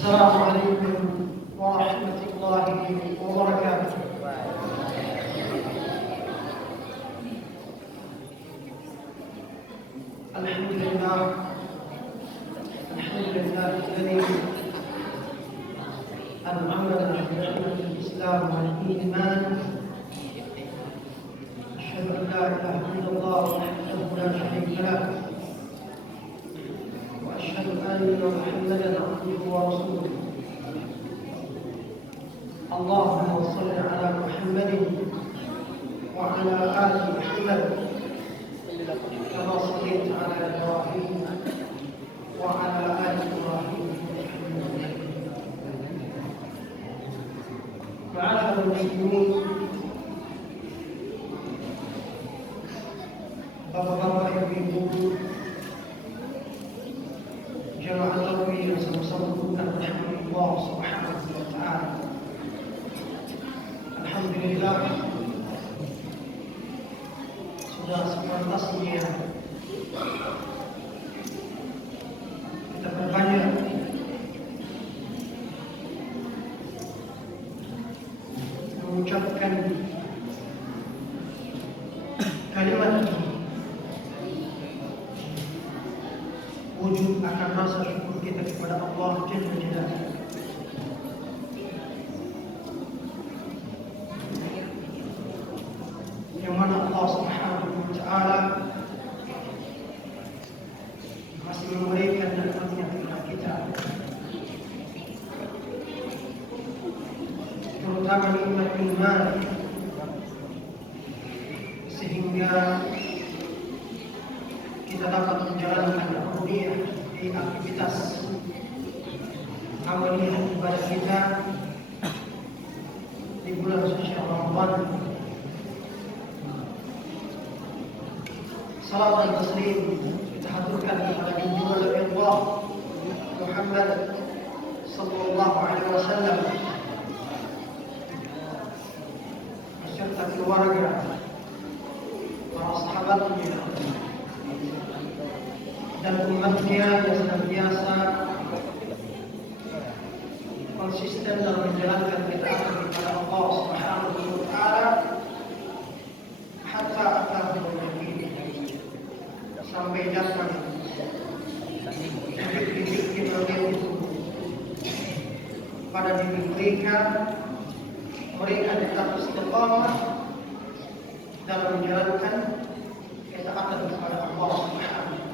السلام عليكم ورحمة الله وبركاته. الحمد لله الذي أنعمنا بنعمة الإسلام والإيمان. أشهد أن لا إله إلا الله وحده لا شريك له، وأشهد أن محمدا عبده ورسوله. اللهم صل على محمد وعلى آل محمد كما صليت على إبراهيم وعلى آل إبراهيم. معاشر المسلمين, bapak-bapak, ibu-ibu, jamaah tarawih yang sama-sama bukan Allah Subhanahu wa Ta'ala. Alhamdulillah, sudah sepantasnya kita berbanyak mengucapkan kalimat wujud akan rasa syukur kita kepada Allah Jalla Jalaluhu. Yang mana Allah Subhanahu wa Ta'ala masih memberikan nikmatnya kepada kita, terutama nikmat iman, sehingga kita dapat menjalankan di aktivitas amaliyah ibadah kita di bulan suci Ramadan. Salam dan taslim kita haturkan kepada junjungan Nabi Allah Muhammad sallallahu alaihi wasallam beserta keluarga, para sahabatnya, dan umatnya yang senantiasa konsisten dalam menjalankan ketaatan kepada Allah Subhanahu wa Ta'ala hatta atahumul yaqin, sampai datang titik-titik pada diri mereka tetap istiqamah dalam menjalankan ketaatan kepada Allah Subhanahu.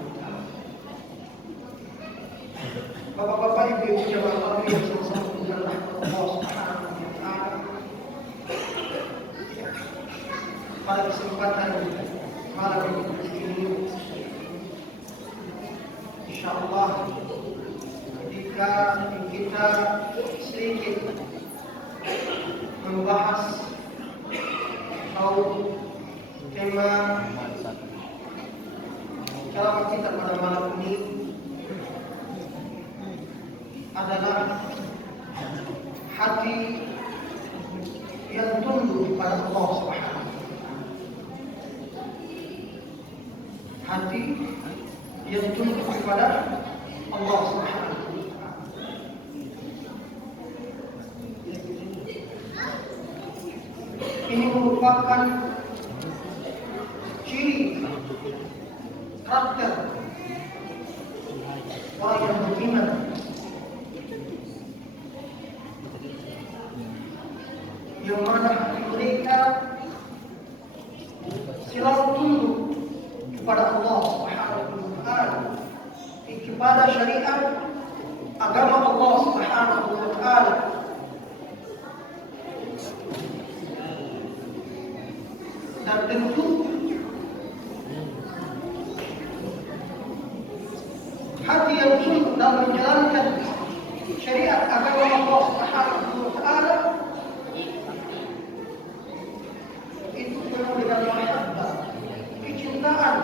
Bapak-bapak, ibu-ibu, jamaah tarawih yang sama-sama dengan rahmat Allah Subhanahu wa Ta'ala, pada kesempatan malam ini, insyaallah ketika kita sedikit membahas atau tema ceramah kita pada malam ini adalah hati yang tunduk pada Allah Subhanahu. Hati yang tunduk kepada Allah Subhanahu. Ini merupakan ciri karakter orang yang beriman, yang mana hati mereka selalu tunduk kepada Allah Subhanahu wa Ta'ala, kepada syariat agama Allah Subhanahu wa Ta'ala. Dan tentu hati yang tunduk dalam menjalankan syariat agama Allah Subhanahu wa Ta'ala itu penuh dengan mahabbah, kecintaan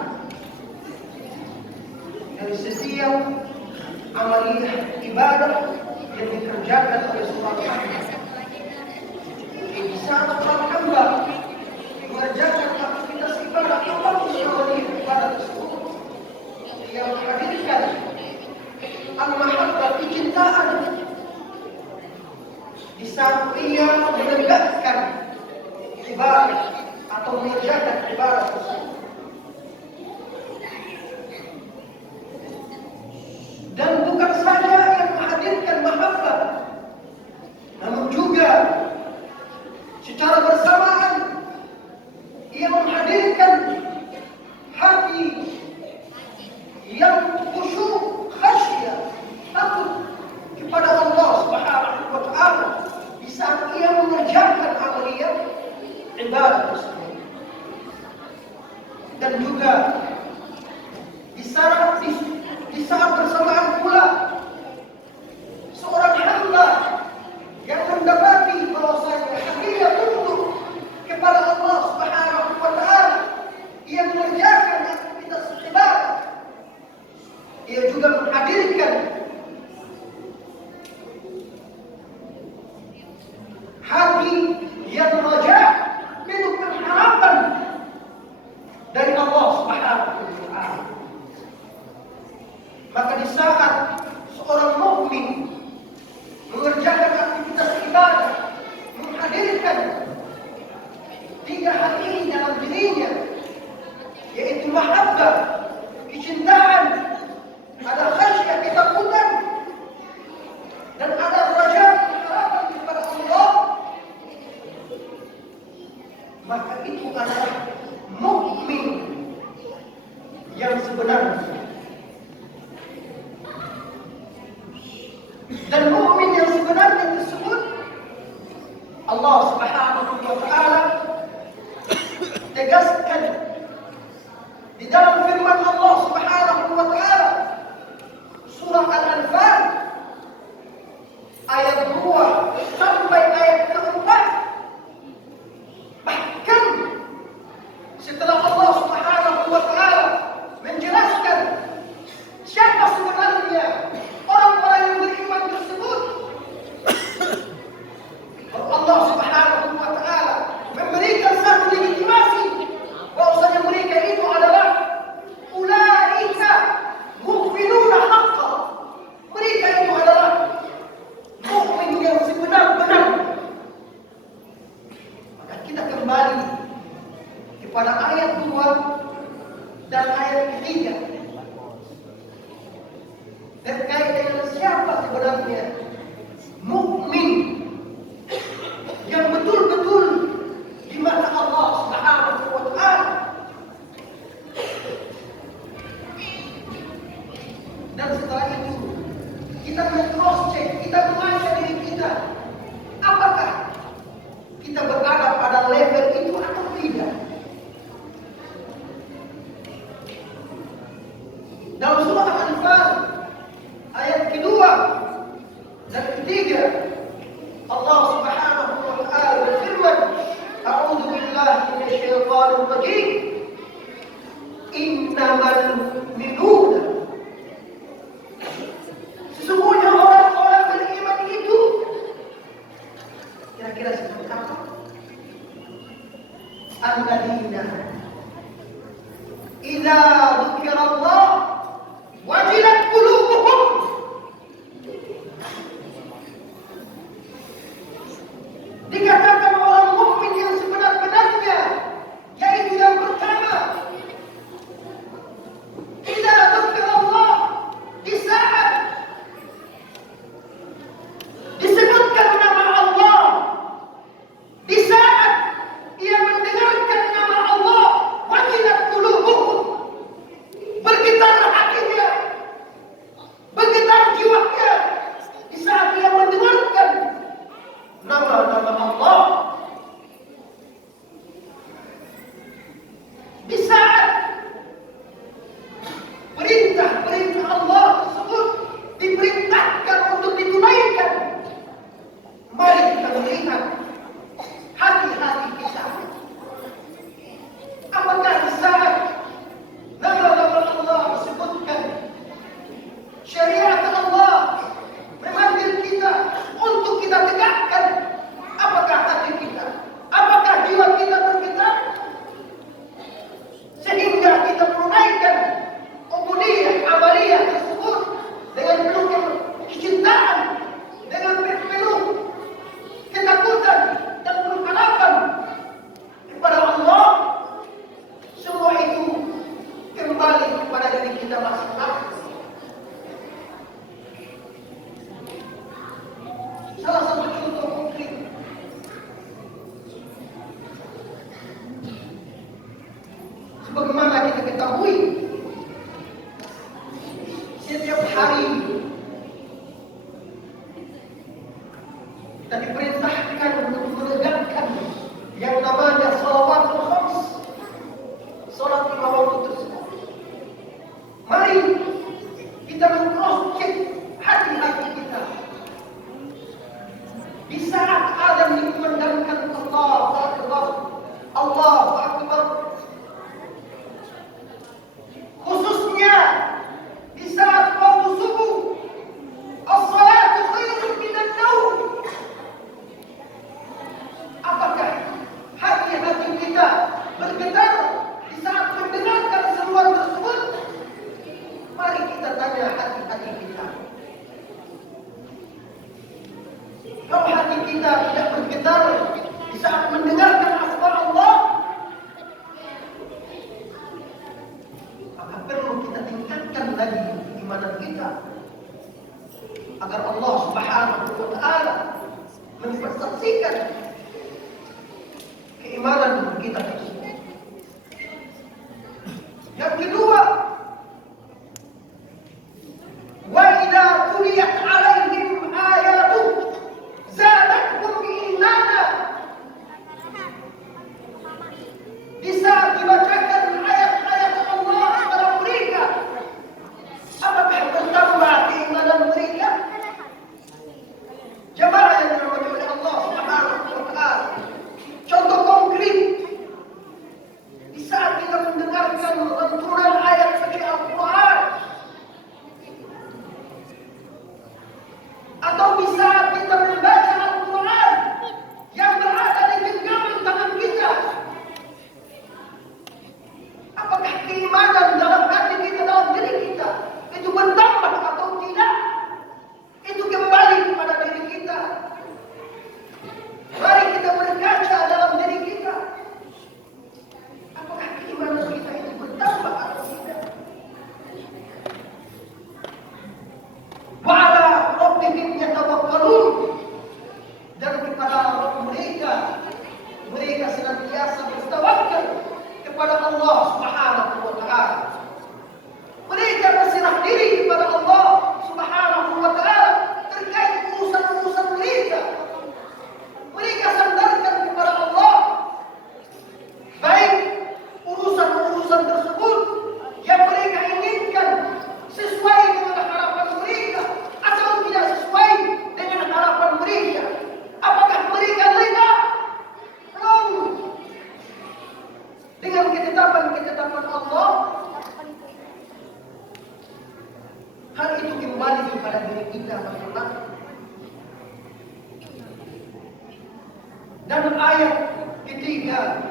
dari setiap amaliyah ibadah yang dikerjakan oleh seorang hamba. Di saat seorang hamba mengerjakan aktivitas ibadah apapun amaliyah ibadah tersebut, dia menghadirkan al-mahabbah, kecintaan di saat ia menegakkan ibadah atau mengerjakan ibadah tersebut. Dan bukan saja yang menghadirkan mahabbah, namun juga secara bersamaan ia menghadirkan hati yang khusyuk, khasyah, takut kepada Allah Subhanahu wa taala di saat ia mengerjakan amaliyah ibadah tersebut. Dan juga di saat bersamaan pula seorang hamba yang mendapati bahwasanya hatinya tunduk kepada Allah Subhanahu wa taala, ia mengerjakan aktivitas ibadah, ia juga menghadirkan hati yang raja, memiliki harapan dari Allah Subhanahu wa taala. Maka di saat seorang mukmin mengerjakan aktivitas ibadah, menghadirkan tiga hal ini dalam dirinya, yaitu mahabbah, kecintaan, ada khasyah, ketakutan, dan ada raja, harapan kepada Allah, maka itu adalah mukmin yang sebenarnya. Dan mukmin yang sebenarnya tersebut Allah Subhanahu wa taala tegaskan di dalam firman Allah Subhanahu wa taala surah Al-Anfal ayat 2 sampai ayat ke-4. Bahkan setelah Allah Subhanahu wa taala menjelaskan siapa sebenarnya orang-orang yang beriman tersebut, Allah Subhanahu wa taala memberikan satu legitimasi bahwasanya mereka itu adalah ulaika mu'minuna haqqan. Mereka itu adalah mukmin yang sebenar-benar. Maka kita kembali kepada ayat 2 dan ayat 3 terkait dengan siapa sebenarnya mukmin yang betul-betul di mata Allah Subhanahu wa taala. Dan setelah itu kita men-cross check, kita membaca diri kita, apakah kita berada pada level itu atau tidak. Dalam surah Al-Anfal ayat kedua dan ketiga, Allah Subhanahu wa taala berfirman, "A'udzu billahi minasyaitonir rajim. Innamal mu'minuna." Sesungguhnya orang-orang beriman itu kira-kira seperti apa? Alladzina idza dzukirallah diri kita masing-masing. Salah satu contoh konkret, sebagaimana kita ketahui, setiap hari kita diperintahkan untuk menegakkan yang namanya shalawatul khams, salat 5 waktu tersebut. Mari kita men-cross check hati-hati kita. Di saat ada dikumandangkan Allahu Akbar, Allahu Akbar, khususnya di saat waktu subuh, as-salatu khairun minan naum. Apakah hati-hati kita bergetar di saat mendengarkan seruan tersebut? Mari kita tanya hati-hati kita. Kalau hati kita tidak bergetar di saat mendengarkan asma Allah, maka perlu kita tingkatkan lagi keimanan kita agar Allah Subhanahu wa taala mempersaksikan keimanan kita tersebut. Yang kedua, wa idza tuliyat 'alaihim ayatu zadatuhum imana. Di saat dibacakan ayat-ayat Allah kepada mereka, apakah bertambah keimanan mereka? Jemaah yang dirahmati oleh Allah Subhanahu wa taala. Contoh konkret, di saat kita mendengarkan lantunan ayat suci Al-Quran, atau di saat kita membaca Al-Quran yang berada di genggaman tangan kita, apakah keimanan dalam hati kita, dalam diri kita itu bertambah atau tidak? Itu kembali kepada diri kita. Mari kita berkaca dalam diri kita. Apakah keimanan kita itu bertambah atau tidak? Wa 'ala rabbihim yatawakkalun. Dan kepada Rabb mereka senantiasa bertawakal kepada Allah Subhanahu wa taala. Mereka berserah diri kepada Allah Subhanahu wa taala terkait urusan-urusan mereka. Mereka sandarkan kepada Allah, baik urusan-urusan tersebut yang mereka inginkan sesuai dengan harapan mereka atau tidak sesuai dengan harapan mereka. Apakah mereka rela? Belum. Dengan ketetapan Allah, hal itu kembali kepada diri kita masing-masing. Dan ayat ketiga,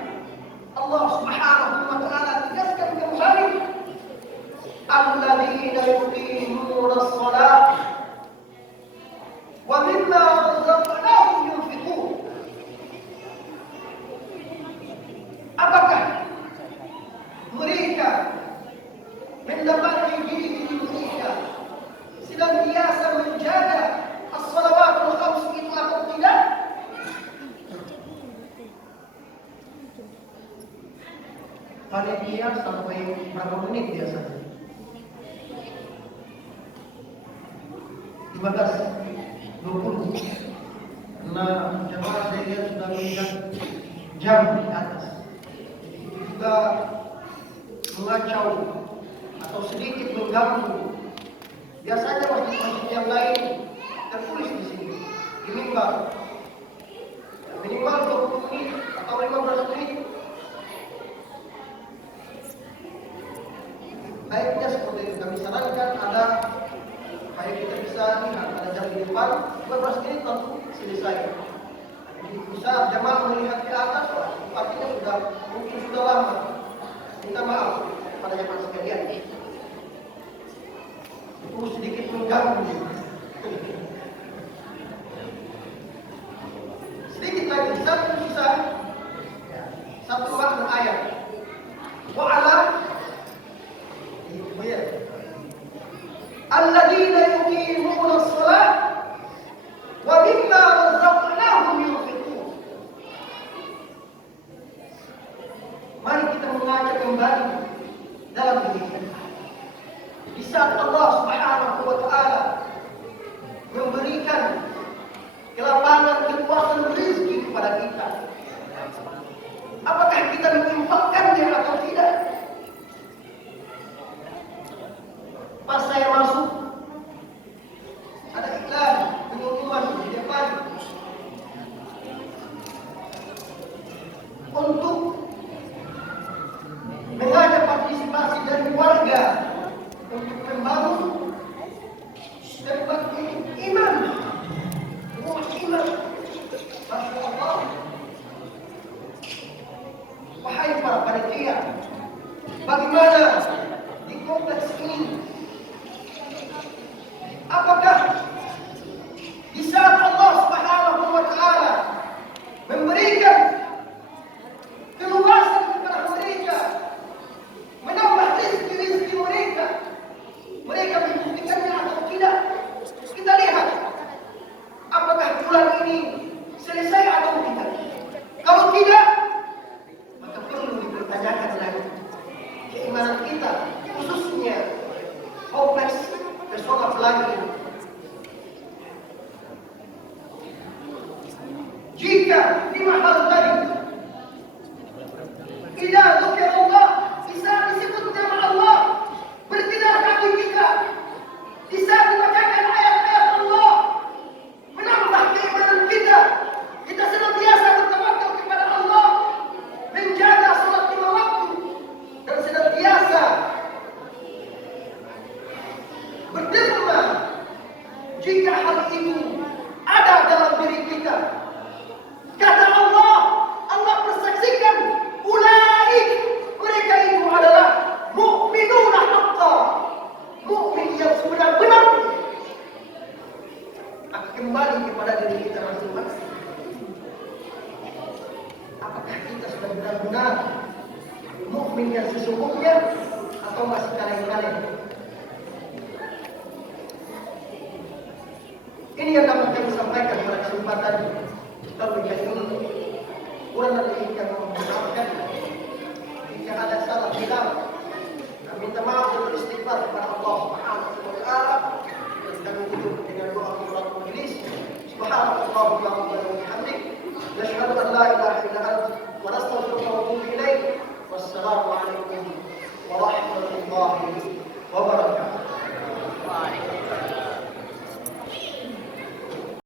Allah Subhanahu wa taala tegaskan kembali, alladzina yuqimuna as-shalah wa mimma razaqnahum yunfiqun. Apakah mereka mendapati diri mereka senantiasa menjaga as-shalawatul khams itu atau tidak? Panitia sampai berapa menit biasanya? 15, 20. Karena jemaah saya lihat sudah melihat jam di atas. Itu juga mengacau atau sedikit mengganggu. Biasanya masjid-masjid yang lain tertulis di sini, di mimbar, minimal 20 menit atau 15 menit. Baiknya seperti itu kami sarankan ada, supaya kita bisa lihat ada jam di depan 15 menit langsung selesai. Jadi bisa jemaah melihat ke atas, artinya mungkin sudah lama. Minta maaf pada jemaah sekalian. Itu sedikit mengganggu. Sedikit lagi, satu sisa, satu makna ayat. Wa'ala Ya. Alladzina yuqimuna shalah wa mimma razaqnahum yunfiqun. Mari kita mengajak kembali dalam diri kita. Di saat Allah Subhanahu wa taala memberikan kelapangan, keluasan rezeki kepada kita, apakah kita menginfakkannya atau tidak? Pas saya masuk, ada iklan pengumuman di depan untuk mengajak partisipasi dari warga untuk membangun tempat iman, rumah iman. Masya Allah. Wahai para panitia, bagaimana di kompleks ini? Apakah di saat Allah Subhanahu wa taala memberikan keluasan kepada mereka, menambah rezeki mereka, mereka membuktikannya atau tidak? Kita lihat apakah bulan ini selesai atau tidak. Kalau tidak, maka perlu dipertanyakan lagi keimanan kita, khususnya kompleks Pesona Pelangi. Jika 5 hal tadi tidak dzikir Allah, bisa disebut nama Allah, berkinar kaki kita, bisa dibacakan ayat-ayat Allah, menambah keimanan kita, kita senantiasa bertawakal kepada Allah, menjaga salat 5 waktu, dan senantiasa berderma jika hal itu ada dalam diri kita. Kata Allah, Allah persaksikan, ulaik, mereka itu adalah mu'minuna haqqan, mukmin yang benar-benar. Akan kembali kepada diri kita masing-masing. Apakah kita sudah benar-benar mukmin yang sesungguhnya atau masih kaleng-kaleng? Ini yang dapat kami sampaikan pada kesempatan terlebih ini. Kurang lebih kami memaafkan jika ada salah hilaf. Kami minta maaf dan beristighfar kepada Allah Subhanahu wa taala. Dan kami tutup dengan doa majelis. Subhanallah wa bihamdihi.